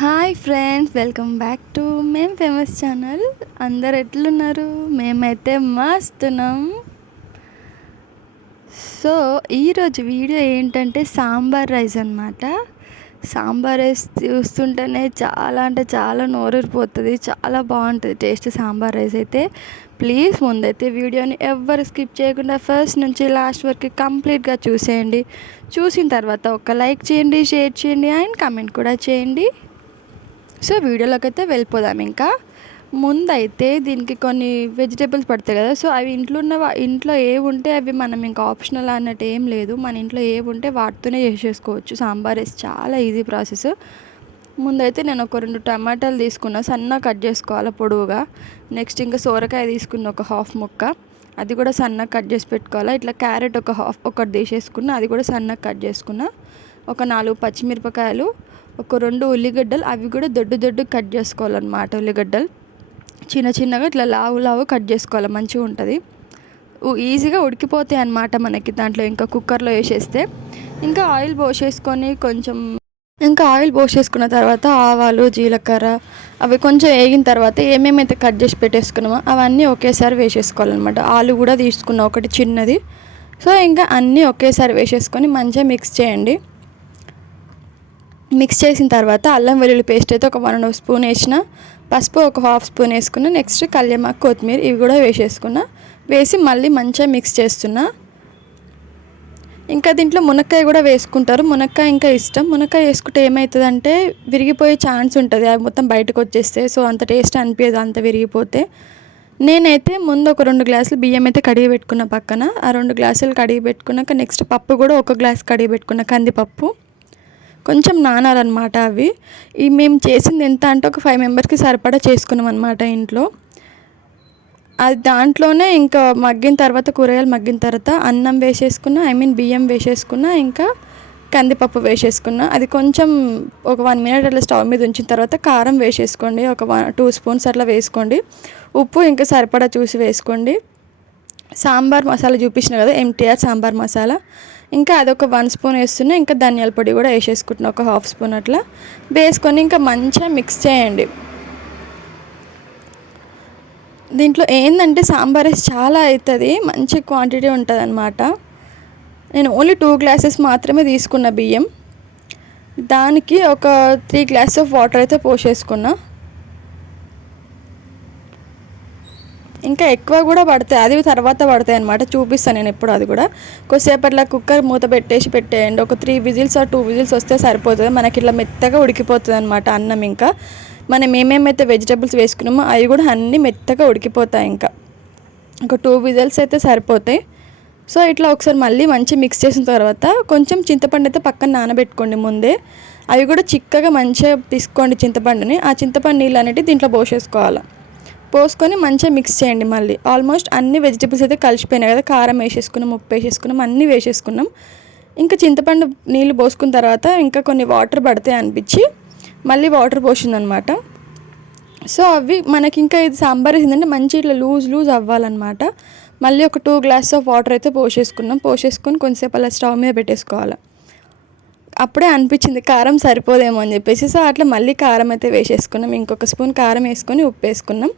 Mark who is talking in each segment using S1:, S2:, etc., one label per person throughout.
S1: Hi friends welcome back to మేం famous channel. అందరు ఎట్లున్నారు? మేమైతే మస్తున్నాం. సో ఈరోజు వీడియో ఏంటంటే సాంబార్ రైస్ అనమాట సాంబార్ రైస్ చూస్తుంటేనే చాలా అంటే చాలా నోరూరిపోతుంది చాలా బాగుంటుంది టేస్ట్ సాంబార్ రైస్ అయితే. ప్లీజ్ ముందైతే వీడియోని ఎవ్వరు స్కిప్ చేయకుండా ఫస్ట్ నుంచి లాస్ట్ వరకు కంప్లీట్గా చూసేయండి. చూసిన తర్వాత ఒక లైక్ చేయండి షేర్ చేయండి అండ్ కమెంట్ కూడా చేయండి. సో వీడియోలోకి అయితే వెళ్ళిపోదాం ఇంకా. ముందైతే దీనికి కొన్ని వెజిటేబుల్స్ పడతాయి కదా. సో అవి ఇంట్లో ఉన్న ఇంట్లో ఏవి ఉంటే అవి మనం ఇంకా ఆప్షనల్ అన్నట్టు ఏం లేదు. మన ఇంట్లో ఏవి ఉంటే వాటితోనే చేసేసుకోవచ్చు. సాంబార్ వేసి చాలా ఈజీ ప్రాసెస్. ముందైతే నేను ఒక రెండు టమాటాలు తీసుకున్నా. సన్నగా కట్ చేసుకోవాలి పొడవుగా. నెక్స్ట్ ఇంకా సోరకాయ తీసుకున్న ఒక హాఫ్ ముక్క. అది కూడా సన్నగా కట్ చేసి పెట్టుకోవాలి. ఇట్లా క్యారెట్ ఒక హాఫ్ ఒకటి తీసేసుకున్నా. అది కూడా సన్నగా కట్ చేసుకున్నా. ఒక నాలుగు పచ్చిమిరపకాయలు. ఒక రెండు ఉల్లిగడ్డలు అవి కూడా దొడ్డు దొడ్డు కట్ చేసుకోవాలన్నమాట ఉల్లిగడ్డలు. చిన్న చిన్నగా ఇట్లా లావు లావు కట్ చేసుకోవాలి మంచిగా ఉంటుంది. ఈజీగా ఉడికిపోతాయి అన్నమాట మనకి దాంట్లో ఇంకా కుక్కర్లో వేసేస్తే. ఇంకా ఆయిల్ పోసేసుకొని కొంచెం ఇంకా ఆయిల్ పోసేసుకున్న తర్వాత ఆవాలు జీలకర్ర అవి కొంచెం వేగిన తర్వాత ఏమేమైతే కట్ చేసి పెట్టేసుకున్నామో అవన్నీ ఒకేసారి వేసేసుకోవాలన్నమాట. ఆలు కూడా తీసుకున్న ఒకటి చిన్నది. సో ఇంకా అన్నీ ఒకేసారి వేసేసుకొని మంచిగా మిక్స్ చేయండి. మిక్స్ చేసిన తర్వాత అల్లం వెల్లుల్లి పేస్ట్ అయితే ఒక వన్ స్పూన్ వేసిన పసుపు ఒక హాఫ్ స్పూన్ వేసుకున్న నెక్స్ట్ కళ్యామాకు కొత్తిమీర ఇవి కూడా వేసేసుకున్నా. వేసి మళ్ళీ మంచిగా మిక్స్ చేస్తున్నా. ఇంకా దీంట్లో మునక్కాయ కూడా వేసుకుంటారు. మునక్కాయ ఇంకా ఇష్టం. మునక్కాయ వేసుకుంటే ఏమవుతుందంటే విరిగిపోయే ఛాన్స్ ఉంటుంది. అది మొత్తం బయటకు వచ్చేస్తే సో అంత టేస్ట్ అనిపించదు అంత విరిగిపోతే. నేనైతే ముందు ఒక రెండు గ్లాసులు బియ్యం అయితే కడిగి పెట్టుకున్న పక్కన. ఆ రెండు గ్లాసులు కడిగి పెట్టుకున్నాక నెక్స్ట్ పప్పు కూడా ఒక గ్లాస్ కడిగి పెట్టుకున్న కందిపప్పు. కొంచెం నానాలన్నమాట అవి. ఈ మేము చేసింది ఎంత అంటే ఒక ఫైవ్ మెంబర్స్కి సరిపడా చేసుకున్నాం అనమాట ఇంట్లో. అది దాంట్లోనే ఇంకా మగ్గిన తర్వాత కూరగాయలు మగ్గిన తర్వాత అన్నం వేసేసుకున్న ఐ మీన్ బియ్యం వేసేసుకున్న ఇంకా కందిపప్పు వేసేసుకున్న. అది కొంచెం ఒక వన్ మినిట్ అట్లా స్టవ్ మీద ఉంచిన తర్వాత కారం వేసేసుకోండి. ఒక వన్ టూ స్పూన్స్ అట్లా వేసుకోండి. ఉప్పు ఇంకా సరిపడా చూసి వేసుకోండి. సాంబార్ మసాలా చూపించిన కదా ఎంటీఆర్ సాంబార్ మసాలా. ఇంకా అదొక వన్ స్పూన్ వేస్తున్నా ఇంకా ధనియాల పొడి కూడా వేసేసుకుంటున్నా ఒక హాఫ్ స్పూన్ అట్లా. వేసుకొని ఇంకా మంచిగా మిక్స్ చేయండి. దీంట్లో ఏంటంటే సాంబార్ రైస్ చాలా అవుతుంది మంచి క్వాంటిటీ ఉంటుంది అనమాట నేను ఓన్లీ టూ గ్లాసెస్ మాత్రమే తీసుకున్న బియ్యం. దానికి ఒక త్రీ గ్లాస్ ఆఫ్ వాటర్ అయితే పోసేసుకున్నా. ఇంకా ఎక్కువ కూడా పడతాయి. అది తర్వాత పడతాయి అనమాట చూపిస్తాను నేను ఎప్పుడు అది కూడా. కొద్దిసేపట్లా కుక్కర్ మూత పెట్టేసి పెట్టేయండి. ఒక త్రీ విజిల్స్ ఆ టూ విజిల్స్ వస్తే సరిపోతుంది. మనకి ఇట్లా మెత్తగా ఉడికిపోతుంది అనమాట అన్నం ఇంకా. మనం ఏమేమైతే వెజిటబుల్స్ వేసుకున్నామో అవి కూడా అన్నీ మెత్తగా ఉడికిపోతాయి ఇంకా. ఒక టూ విజిల్స్ అయితే సరిపోతాయి. సో ఇట్లా ఒకసారి మళ్ళీ మంచి మిక్స్ చేసిన తర్వాత కొంచెం చింతపండు అయితే పక్కన నానబెట్టుకోండి ముందే. అవి కూడా చిక్కగా మంచిగా తీసుకోండి చింతపండుని. ఆ చింతపండు నీళ్ళు అనేటివి దీంట్లో పోసేసుకోవాలి. పోసుకొని మంచిగా మిక్స్ చేయండి మళ్ళీ. ఆల్మోస్ట్ అన్ని వెజిటబుల్స్ అయితే కలిసిపోయినాయి కదా. కారం వేసేసుకున్నాం ఉప్పు వేసేసుకున్నాం అన్నీ వేసేసుకున్నాం. ఇంకా చింతపండు నీళ్ళు పోసుకున్న తర్వాత ఇంకా కొన్ని వాటర్ పడతాయి అనిపించి మళ్ళీ వాటర్ పోసిందనమాట. సో అవి మనకి ఇంకా ఇది సాంబార్ వేసిందంటే మంచి ఇట్లా లూజ్ లూజ్ అవ్వాలన్నమాట. మళ్ళీ ఒక టూ గ్లాస్ ఆఫ్ వాటర్ అయితే పోసేసుకున్నాం. పోసేసుకొని కొంతసేపు అలా స్టవ్ మీద పెట్టేసుకోవాలి. అప్పుడే అనిపించింది కారం సరిపోదేమో అని చెప్పేసి. సో అట్లా మళ్ళీ కారం అయితే వేసేసుకున్నాం. ఇంకొక స్పూన్ కారం వేసుకొని ఉప్పు వేసుకున్నాం.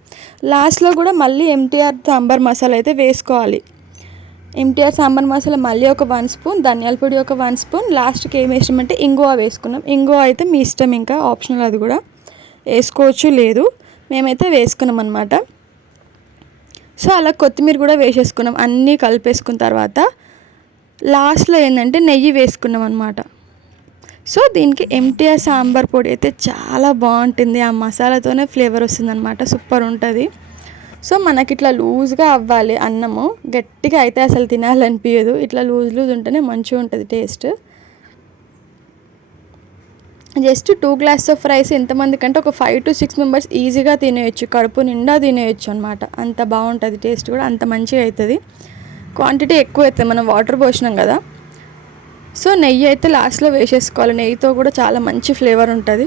S1: లాస్ట్లో కూడా మళ్ళీ ఎంటీఆర్ సాంబార్ మసాలా అయితే వేసుకోవాలి. ఎంటీఆర్ సాంబార్ మసాలా మళ్ళీ ఒక వన్ స్పూన్ ధనియాల పొడి ఒక వన్ స్పూన్ లాస్ట్కి ఏం వేసామంటే ఇంగువ వేసుకున్నాం. ఇంగువ అయితే మీ ఇష్టం ఇంకా ఆప్షనల్ అది కూడా. వేసుకోవచ్చు లేదు. మేమైతే వేసుకున్నాం అనమాట సో అలా కొత్తిమీర కూడా వేసేసుకున్నాం. అన్నీ కలిపేసుకున్న తర్వాత లాస్ట్లో ఏంటంటే నెయ్యి వేసుకున్నాం అనమాట సో దీనికి ఎంటీఆర్ సాంబార్ పొడి అయితే చాలా బాగుంటుంది. ఆ మసాలాతోనే ఫ్లేవర్ వస్తుందన్నమాట. సూపర్ ఉంటుంది. సో మనకి ఇట్లా లూజ్గా అవ్వాలి అన్నము. గట్టిగా అయితే అసలు తినాలనిపించదు ఇట్లా లూజ్ లూజ్ ఉంటేనే మంచిగా ఉంటుంది taste. Just two glass of rice ఎంతమంది కంటే ఒక ఫైవ్ టు సిక్స్ మెంబర్స్ ఈజీగా తినేయచ్చు. కడుపు నిండా తినేయచ్చు అనమాట అంత బాగుంటుంది టేస్ట్ కూడా. అంత మంచిగా అవుతుంది క్వాంటిటీ ఎక్కువ అవుతుంది మనం వాటర్ పోసినాం కదా. సో నెయ్యి అయితే లాస్ట్లో వేసేసుకోవాలి. నెయ్యితో కూడా చాలా మంచి ఫ్లేవర్ ఉంటుంది.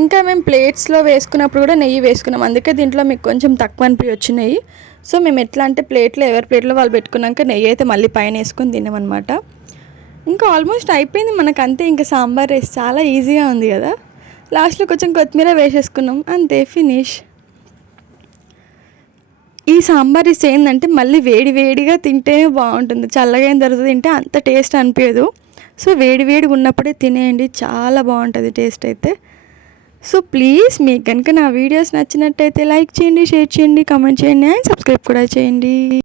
S1: ఇంకా మేము ప్లేట్స్లో వేసుకున్నప్పుడు కూడా నెయ్యి వేసుకున్నాం. అందుకే దీంట్లో మీకు కొంచెం తక్కువ అనిపించచ్చు నెయ్యి. సో మేము ఎట్లా అంటే ప్లేట్లో ఎవరి ప్లేట్లో వాళ్ళు పెట్టుకున్నాక నెయ్యి అయితే మళ్ళీ పైన వేసుకొని తిన్నామన్నమాట. ఇంకా ఆల్మోస్ట్ అయిపోయింది మనకు అంతే. ఇంకా సాంబార్ రైస్ చాలా ఈజీగా ఉంది కదా. లాస్ట్లో కొంచెం కొత్తిమీర వేసేసుకున్నాం. అంతే ఫినిష్. ఈ సాంబార్ రైస్ ఏంటంటే మళ్ళీ వేడి వేడిగా తింటే బాగుంటుంది. చల్లగా అయిన తర్వాత తింటే అంత టేస్ట్ అనిపించదు. సో వేడి వేడిగా ఉన్నప్పుడే తినేయండి. చాలా బాగుంటుంది టేస్ట్ అయితే. సో ప్లీజ్ మీకు కనుక నా వీడియోస్ నచ్చినట్టయితే లైక్ చేయండి షేర్ చేయండి కామెంట్ చేయండి అండ్ సబ్స్క్రైబ్ కూడా చేయండి.